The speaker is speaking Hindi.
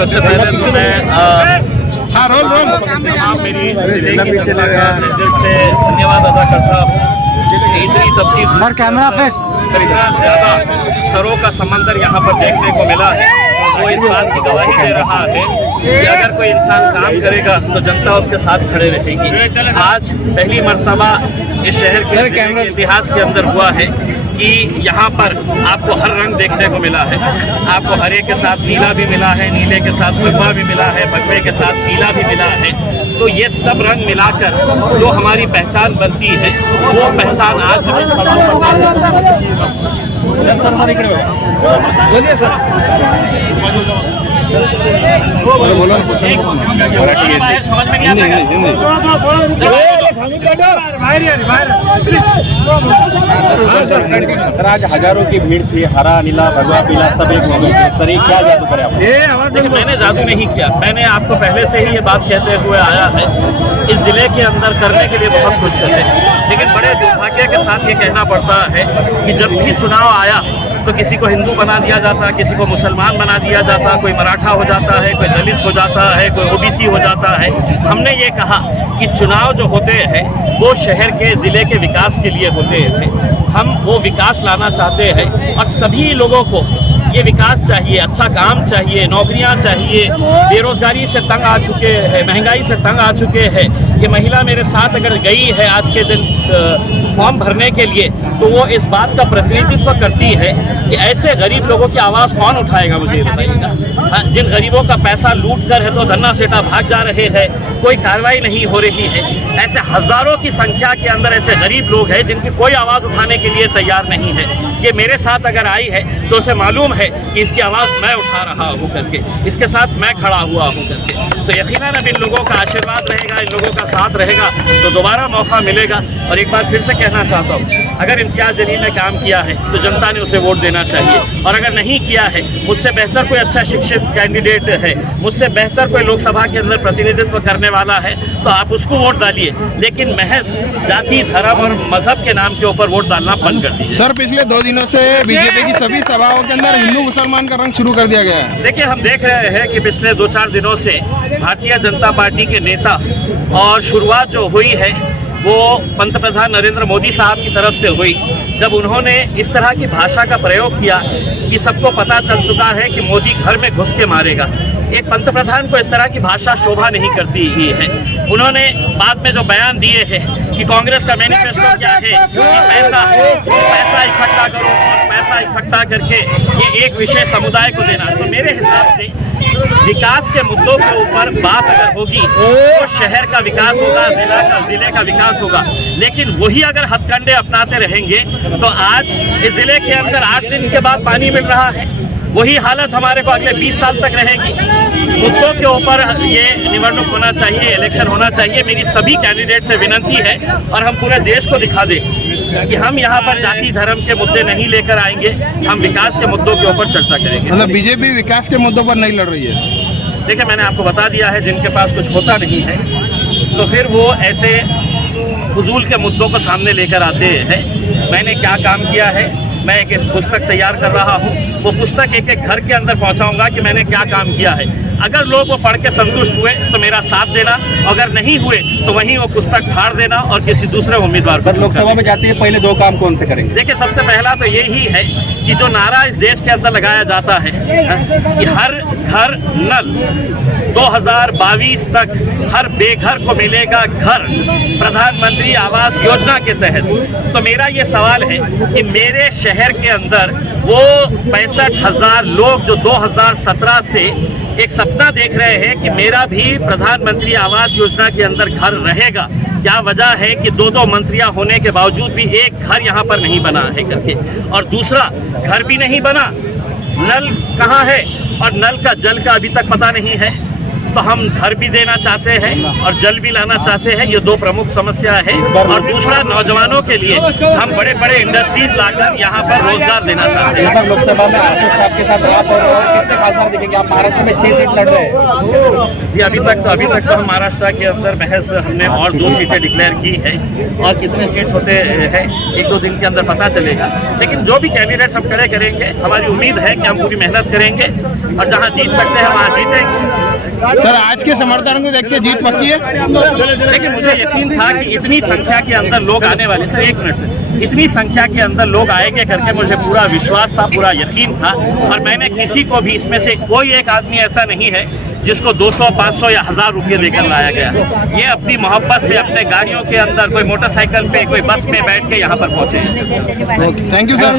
सबसे पहले तो मैं मेरी दिल से धन्यवाद अदा करता हूँ। इतनी तब्दील कैमरा पे इतना ज़्यादा सरों का समंदर यहाँ पर देखने को मिला है, वो इस बात की गवाही दे रहा है कि अगर कोई इंसान काम करेगा तो जनता उसके साथ खड़े रहेगी। आज पहली मर्तबा इस शहर के इतिहास के अंदर हुआ है कि यहाँ पर आपको हर रंग देखने को मिला है। आपको हरे के साथ नीला भी मिला है, नीले के साथ भगवा भी मिला है, भगवे के साथ पीला भी मिला है। तो ये सब रंग मिलाकर जो हमारी पहचान बनती है, वो पहचान आज हमें बोलिए सर। सर आज हजारों की भीड़ थी, हरा नीला भगवा पीला सब एक सर, क्या जादू करे आप? मैंने जादू नहीं किया, मैंने आपको पहले से ही ये बात कहते हुए आया है। इस जिले के अंदर करने के लिए बहुत कुछ है, लेकिन बड़े दुर्भाग्य के साथ ये कहना पड़ता है कि जब भी चुनाव आया तो किसी को हिंदू बना दिया जाता, किसी को मुसलमान बना दिया जाता, कोई मराठा हो जाता है, कोई दलित हो जाता है, कोई ओबीसी हो जाता है। हमने ये कहा कि चुनाव जो होते हैं वो शहर के ज़िले के विकास के लिए होते हैं। हम वो विकास लाना चाहते हैं और सभी लोगों को ये विकास चाहिए, अच्छा काम चाहिए, नौकरियां चाहिए। बेरोजगारी से तंग आ चुके हैं, महंगाई से तंग आ चुके हैं। ये महिला मेरे साथ अगर गई है आज के दिन फॉर्म भरने के लिए, तो वो इस बात का प्रतिनिधित्व करती है कि ऐसे गरीब लोगों की आवाज़ कौन उठाएगा, मुझे ये बताइएगा। जिन गरीबों का पैसा लूट कर है तो धन्ना सेठा भाग जा रहे हैं, कोई कार्रवाई नहीं हो रही है। ऐसे हज़ारों की संख्या के अंदर ऐसे गरीब लोग हैं जिनकी कोई आवाज़ उठाने के लिए तैयार नहीं है। ये मेरे साथ अगर आई है तो उसे मालूम है कि इसकी आवाज़ मैं उठा रहा हूँ करके, इसके साथ मैं खड़ा हुआ हूँ करके। तो यकीनन अब इन लोगों का आशीर्वाद रहेगा, इन लोगों का साथ रहेगा तो दोबारा मौका मिलेगा। और एक बार फिर से कहना चाहता हूँ, अगर इम्तियाज़ जलील ने काम किया है तो जनता ने उसे वोट देना चाहिए, और अगर नहीं किया है, मुझसे बेहतर कोई अच्छा शिक्षित कैंडिडेट है, मुझसे बेहतर कोई लोकसभा के अंदर प्रतिनिधित्व करने वाला है, तो आप उसको वोट डालिए, लेकिन महज जाति धर्म और मजहब के नाम के ऊपर वोट डालना बंद कर दीजिए। सर पिछले 2 दिनों से बीजेपी की सभी सभाओं के अंदर हिंदू मुसलमान का रंग शुरू कर दिया गया है। देखिए, हम देख रहे हैं कि पिछले 2-4 दिनों से भारतीय जनता पार्टी के नेता, और शुरुआत जो हुई है वो पंतप्रधान नरेंद्र मोदी साहब की तरफ से हुई, जब उन्होंने इस तरह की भाषा का प्रयोग किया कि सबको पता चल चुका है कि मोदी घर में घुस के मारेगा। एक पंतप्रधान को इस तरह की भाषा शोभा नहीं करती ही है। उन्होंने बाद में जो बयान दिए हैं कि कांग्रेस का मैनिफेस्टो क्या है कि पैसा इकट्ठा करो, और पैसा इकट्ठा करके ये एक विशेष समुदाय को देना। तो मेरे हिसाब से विकास के मुद्दों के ऊपर बात अगर होगी तो शहर का विकास होगा, जिले का विकास होगा। लेकिन वही अगर हथकंडे अपनाते रहेंगे तो आज इस जिले के अंदर 8 दिन के बाद पानी मिल रहा है, वही हालत हमारे को अगले 20 साल तक रहेगी। मुद्दों के ऊपर ये निवडणूक होना चाहिए, इलेक्शन होना चाहिए। मेरी सभी कैंडिडेट से विनती है, और हम पूरे देश को दिखा दें कि हम यहाँ पर जाति धर्म के मुद्दे नहीं लेकर आएंगे, हम विकास के मुद्दों के ऊपर चर्चा करेंगे। मतलब बीजेपी विकास के मुद्दों पर नहीं लड़ रही है। देखिए, मैंने आपको बता दिया है, जिनके पास कुछ होता नहीं है तो फिर वो ऐसे फजूल के मुद्दों को सामने लेकर आते हैं। मैंने क्या काम किया है, मैं एक पुस्तक तैयार कर रहा हूँ, वो पुस्तक एक एक घर के अंदर पहुँचाऊँगा कि मैंने क्या काम किया है। अगर लोग वो पढ़ के संतुष्ट हुए तो मेरा साथ देना, अगर नहीं हुए तो वहीं वो पुस्तक फाड़ देना और किसी दूसरे उम्मीदवार को। लोकसभा में जाते हैं पहले 2 काम कौन से करेंगे? देखिए, सबसे पहला तो यही है कि जो नारा इस देश के अंदर लगाया जाता है कि हर घर नल, 2022 तक हर बेघर को मिलेगा घर, प्रधानमंत्री आवास योजना के तहत। तो मेरा ये सवाल है कि मेरे शहर के अंदर वो 65,000 लोग जो 2017 से एक सपना देख रहे हैं कि मेरा भी प्रधानमंत्री आवास योजना के अंदर घर रहेगा, क्या वजह है कि 2-2 मंत्रियां होने के बावजूद भी एक घर यहाँ पर नहीं बना है करके। और दूसरा, घर भी नहीं बना, नल कहाँ है और नल का जल का अभी तक पता नहीं है। तो हम घर भी देना चाहते हैं और जल भी लाना चाहते हैं। ये दो प्रमुख समस्या है। और दूसरा, नौजवानों के लिए हम बड़े बड़े इंडस्ट्रीज लाकर यहाँ पर रोजगार देना चाहते हैं। लोकसभा में आशीष साहब के साथ आप और कितने खासदार दिखेंगे? आप महाराष्ट्र में 6 सीट लड़ रहे हैं। ये अभी तक तो हम महाराष्ट्र के अंदर महज हमने और 2 सीटें डिक्लेयर की है, और कितने सीट्स होते हैं 1-2 दिन के अंदर पता चलेगा। लेकिन जो भी कैंडिडेट्स हम खड़े करेंगे, हमारी उम्मीद है कि हम पूरी मेहनत करेंगे और जहाँ जीत सकते हैं वहाँ जीतेंगे। सर, आज के समर्थन को देख के जीत पक्की है? लेकिन मुझे यकीन था कि इतनी संख्या के अंदर लोग आने वाले, सर 1 मिनट से, इतनी संख्या के अंदर लोग आएंगे करके मुझे पूरा विश्वास था, पूरा यकीन था। और मैंने किसी को भी, इसमें से कोई एक आदमी ऐसा नहीं है जिसको 200, 500 या 1000 रुपये देकर लाया गया। ये अपनी मोहब्बत से अपने गाड़ियों के अंदर, कोई मोटरसाइकिल पे, कोई बस में बैठ के यहाँ पर पहुँचे। Thank you sir.